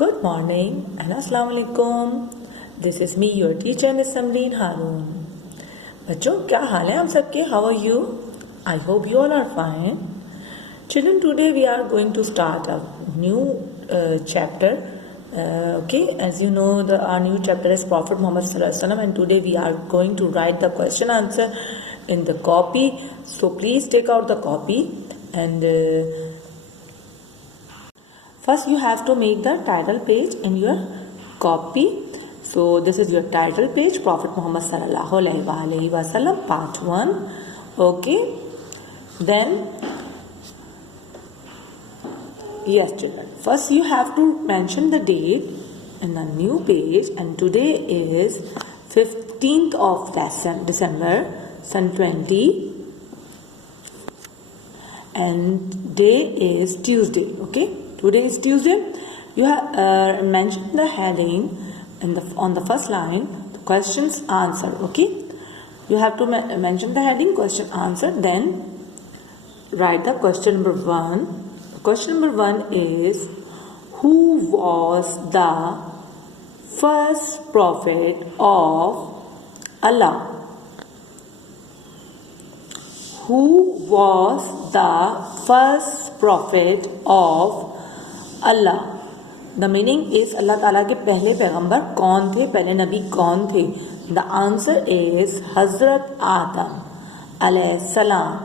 Good morning and Assalamu alaikum. This is me, your teacher, Miss Samreen Haroon. बच्चों क्या हाल है आप सबके? How are you? I hope you all are fine. Children, today we are going to start a new chapter. Okay, as you know, our new chapter is Prophet Muhammad Sallallahu Alaihi Wasallam, and today we are going to write the question answer in the copy. So please take out the copy and first you have to make the title page in your copy. So this is your title page, Prophet Muhammad Sallallahu Alaihi Wasallam, part 1. Okay, then yes children, first you have to mention the date in the new page, and today is 15th of December, Sun 20, and day is Tuesday. Okay, today is Tuesday. You have mentioned the heading on the first line, the questions answer. Okay, you have to mention the heading, question answer, then write the question number 1. Question number 1 is, who was the first prophet of Allah? Who was the first prophet of Allah? The meaning is Allah Ta'ala के पहले पैगंबर कौन थे, पहले नबी कौन थे? The answer is Hazrat Adam alayhi salam.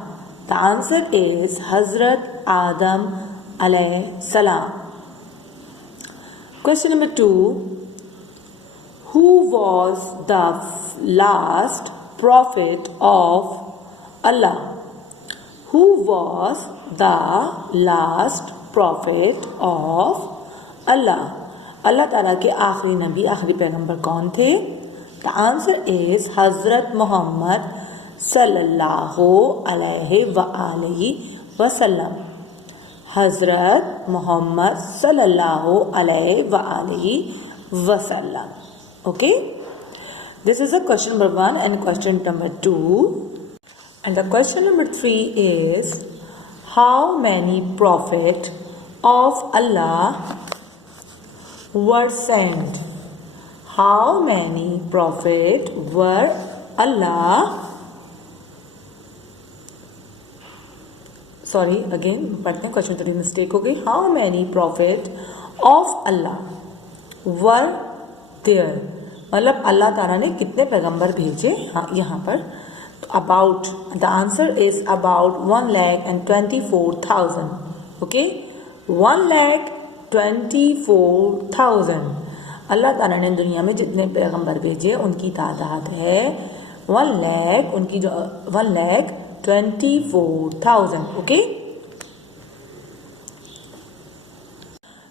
The answer is Hazrat Adam alayhi salam. Question number 2. Who was the last prophet of Allah? Who was the last prophet of Allah? Allah Ta'ala के आखिरी नबी, आखिरी पैगंबर कौन थे? The answer is Hazrat Muhammad sallallahu alaihi wa alihi wasallam. Hazrat Muhammad sallallahu alaihi wa alihi wasallam. Okay, this is the question number 1 and question number 2. And the question number 3 is, how many prophets of Allah were sent? How many prophets were Allah? Sorry, again पढ़ते हैं, question थोड़ी mistake हो गई. How many prophets of Allah were there? मतलब अल्लाह ताला ने कितने पैगंबर भेजे? हाँ, यहाँ पर about, the answer is about 1,24,000. Okay, 1,24,000. अल्लाह ताला ने दुनिया में जितने पैगंबर भेजे उनकी तादाद है 1,00,000, उनकी जो 1,24,000. Okay,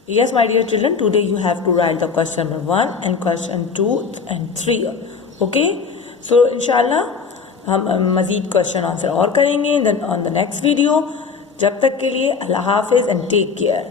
yes my dear children, today you have to write the question number 1 and question 2 and 3. Okay, so inshallah हम मज़ीद क्वेश्चन आंसर और करेंगे ऑन द नेक्स्ट वीडियो. जब तक के लिए अल्लाह हाफिज़ एंड टेक केयर.